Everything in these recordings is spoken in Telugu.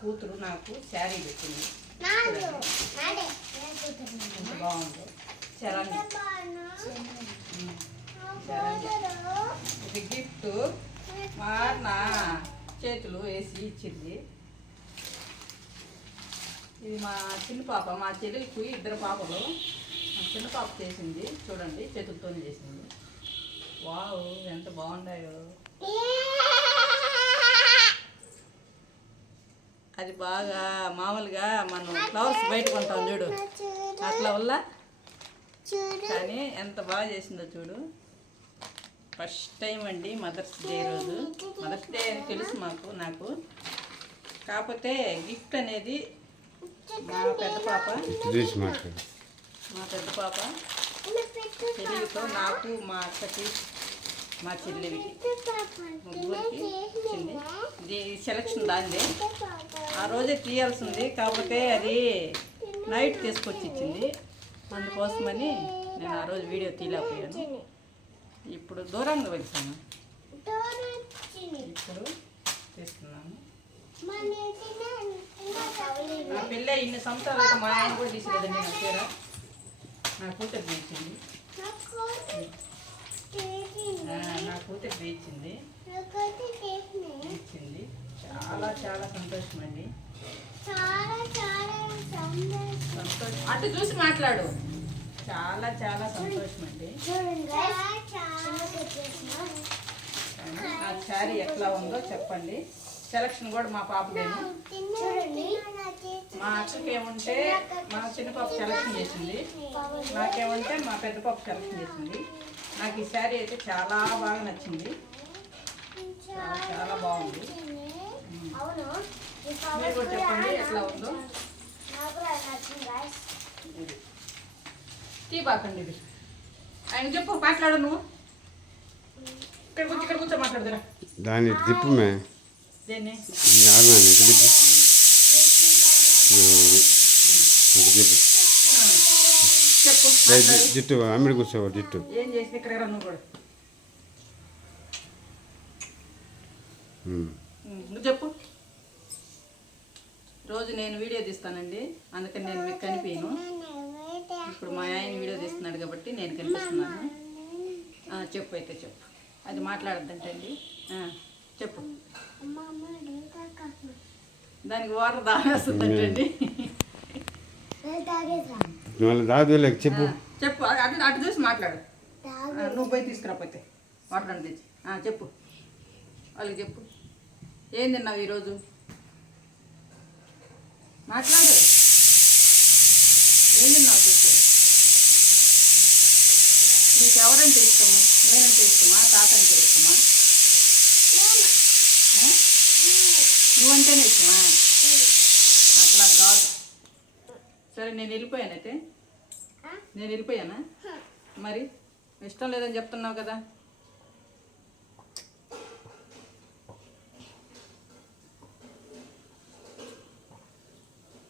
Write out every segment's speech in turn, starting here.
కూతురు నాకు శారీ పెట్టింది. ఎంత బాగుందో. చరణి. ఉమ్. ఇది గిఫ్ట్ మా అన్న చేతులు వేసి ఇచ్చింది. ఇది మా చిన్న పాప మా చెల్లెలికి ఇద్దరు పాపలు. మా చిన్న పాప చేసింది. చూడండి చేతులతోనే చేసింది. వావ్ ఎంత బాగున్నాయో. బాగా మామూలుగా మనం ఫ్లవర్స్ బయట కొంటాం చూడు. అట్లా వల్ల కానీ ఎంత బాగా చేసిందో చూడు. ఫస్ట్ టైం అండి మదర్స్ డే రోజు. మదర్స్ డే అని తెలుసు మాకు నాకు. కాకపోతే గిఫ్ట్ అనేది మా పెద్ద పాప. మా పెద్ద పాప. చెల్లితో నాకు మా అక్కకి మా ఇచ్చింది ఇది సెలక్షన్ దాందే ఆ రోజే తీయాల్సింది కాకపోతే అది నైట్ తీసుకొచ్చి ఇచ్చింది అందుకోసమని నేను ఆ రోజు వీడియో తీయలేకపోయాను. ఇప్పుడు దూరంగా వచ్చాను ఇప్పుడు తీస్తున్నాను. నా పెళ్ళి ఇన్ని సంవత్సరాలు అయితే మా ఆయన కూడా తీసేదండి నా చీర నా కూతురు ఆ, నా కూతురు తీయించింది చాలా చాలా సంతోషం అండి. చాలా చాలా అటు చూసి మాట్లాడు. చాలా చాలా సంతోషం అండి. ఆ శారీ ఎట్లా ఉందో చెప్పండి. సెలక్షన్ కూడా మా పాపదేమో మా అక్కకి ఏముంటే మా చిన్న పాప సెలక్షన్ చేసింది. నాకేమంటే మా పెద్ద పాప సెలక్షన్ చేసింది. నాకు ఈ శారీ అయితే చాలా బాగా నచ్చింది. చాలా బాగుంది. మీరు కూడా చెప్పండి ఎట్లా ఉందో. నాకు కూడా నచ్చింది guys. ఇది. ఆయన చెప్పు మాట్లాడు నువ్వు. ఇక్కడ కూర్చో ఇక్కడ కూర్చో మాట్లాడుతురా దాన్ని ఇటు తిప్పుమే దేన్ని? ఇటు తిప్పు ఆ, అది. ఇటు తిప్పు ఆ, చెప్పు ఏ, మాట్లాడు. జి- జిట్టు అమ్మిడి కూర్చోవు జిట్టు? ఏం ఇక్కడ నువ్వు కూడా. నువ్వు చెప్పు. రోజు నేను వీడియో తీస్తానండి. అందుకని నేను మీకు కనిపించను ఇప్పుడు మా ఆయన వీడియో తీస్తున్నాడు కాబట్టి నేను కనిపిస్తున్నాను. ఆ, చెప్పు అయితే చెప్పు. అది మాట్లాడద్దంటండి. చెప్పు. దానికి వాటర్ దాగేస్తుందంటండి మళ్ళీ దాదులేక చెప్పు. చెప్పు. అటు అటు చూసి మాట్లాడు. నువ్వు పోయి తీసుకురాపోతే అని తెచ్చి ఆ, చెప్పు. వాళ్ళకి చెప్పు. ఏం తిన్నావు ఈరోజు? మాట్లాడు. ఏం తిన్నావు చెప్పు. నీకు ఎవరంటే ఇష్టము? నేనంటే ఇష్టమా? తాత అంటే ఇష్టమా? నువ్వంటేనే ఇష్టమా? అట్లా కాదు. సరే నేను వెళ్ళిపోయానైతే నేను వెళ్ళిపోయానా? మరి ఇష్టం లేదని చెప్తున్నావు కదా.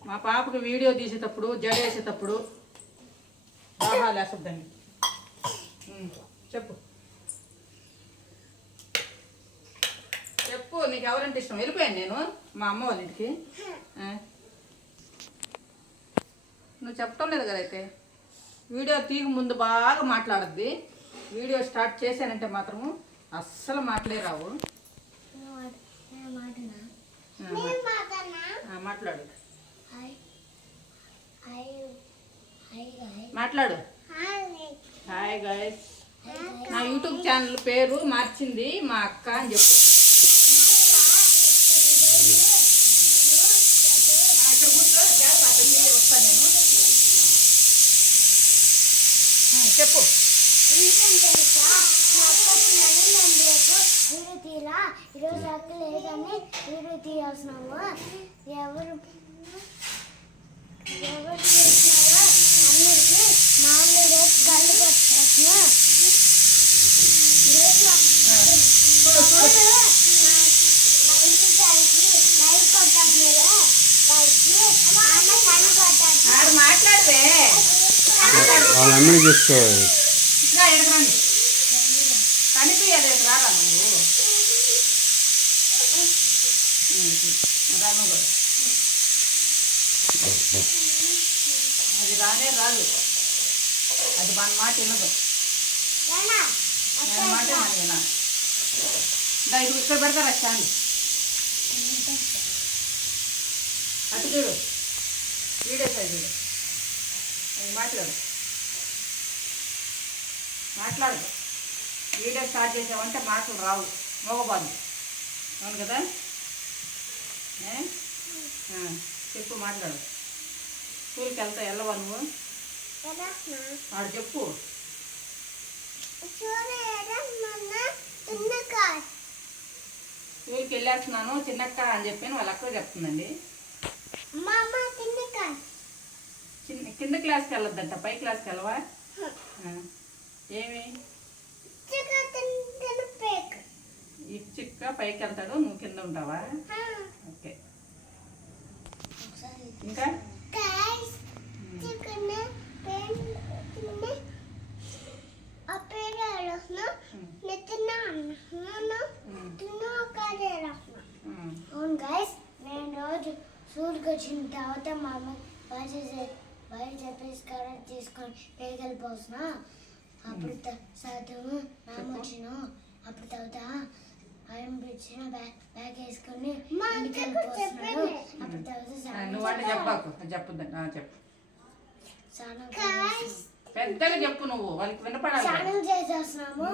మా పాపకు వీడియో తీసేటప్పుడు జడేసేటప్పుడు దాహాలు వేసొద్దండి. ఉమ్, చెప్పు. చెప్పు నీకు ఎవరంటే ఇష్టం? వెళ్ళిపోయాను నేను మా అమ్మ వాళ్ళ ఇంటికి. నువ్వు చెప్పటం లేదు కదా అయితే? వీడియో తీగ ముందు బాగా మాట్లాడద్ది. వీడియో స్టార్ట్ చేశానంటే మాత్రము అస్సలు మాటలే రావు. మాట్లాడు. మాట్లాడు. హాయ్. గాయస్. నా యూట్యూబ్ ఛానల్ పేరు మార్చింది మా అక్క అని చెప్పు ఆ, ఇక్కడ కూర్చో గ్యాస్ ఆపేసి వస్తా నేను ఆ, చెప్పు. తెలుసా మా నేను తీరా ఈరోజు అక్క లేదని వీడియో తీయాల్సినాము ఎవరు ఎవరు చేసినారో అందరికీ మామూలు కళ్ళు పెట్టాల్సిన రేపు నా- ఎవరు నా- నా ఇంటి దానికి లైట్ కొట్టాల్సినారో వాళ్ళకి మా అమ్మ కళ్ళు కొట్టాల్సిన ఆడు మాట్లాడవే వాళ్ళ అమ్మిడి చూసుకోవాలి ఇట్లా ఎడగరండి కనిపించలేదు రారా నువ్వు ఉమ్, రా నువ్వు? కూడా అది రానే రాదు. అది మన మాట వినదు. మాట విన ఇది ఇక్కడ పెడతారా స్టాండ్? అటు చూడు. వీడియో సైడ్ చూడు. అది మాట్లాడు మాట్లాడు వీడియో స్టార్ట్ చేసామంటే మాటలు రావు. మగబాదు. అవును కదా? చెప్పు మాట్లాడు. స్కూల్కి వెళ్తా వెళ్ళవా నువ్వు? వాడు చెప్పు. స్కూల్కి వెళ్ళేస్తున్నాను చిన్నక్క అని చెప్పి వాళ్ళ అక్క చెప్తుందండి. కింద క్లాస్కి వెళ్ళొద్దంట పై క్లాస్కి వెళ్ళవా. ఏమి? ఈ చిక్క పైకి వెళ్తాడు నువ్వు కింద ఉంటావా? ఓకే. ఇంకా? అవును? గైస్ నేను రోజు స్కూల్కి వచ్చిన తర్వాత మా అమ్మ బయట బయట తీసుకొని పేగలు పోసిన. అప్పుడు నాన్న వచ్చిన అప్పుడు తర్వాత ఆయన పిలిచిన బ్యాగ్ బ్యాగ్ వేసుకొని ఇంటికి పోస్తున్నాడు అప్పుడు తర్వాత చెప్పాకు చెప్పు పెద్దగా చెప్పు నువ్వు వాళ్ళకి వినపడాలి. స్నానం చేసేస్తున్నాము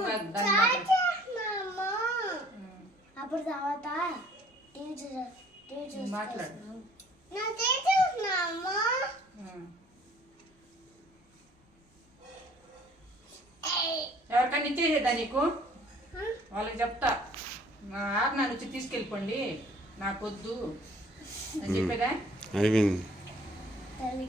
అప్పుడు తర్వాత టీవీ చూసా టీవీ చూస్తున్నాము మాట్లాడు. నా టీవీ చూస్తున్నాము ఉమ్. ఎవరికైనా ఇచ్చేసేదా నీకు? వాళ్ళకి చెప్తా. మా ఆరు నన్ను వచ్చి తీసుకెళ్ళిపోండి. నాకొద్దు అని చెప్పేదా? అయిపోయింది.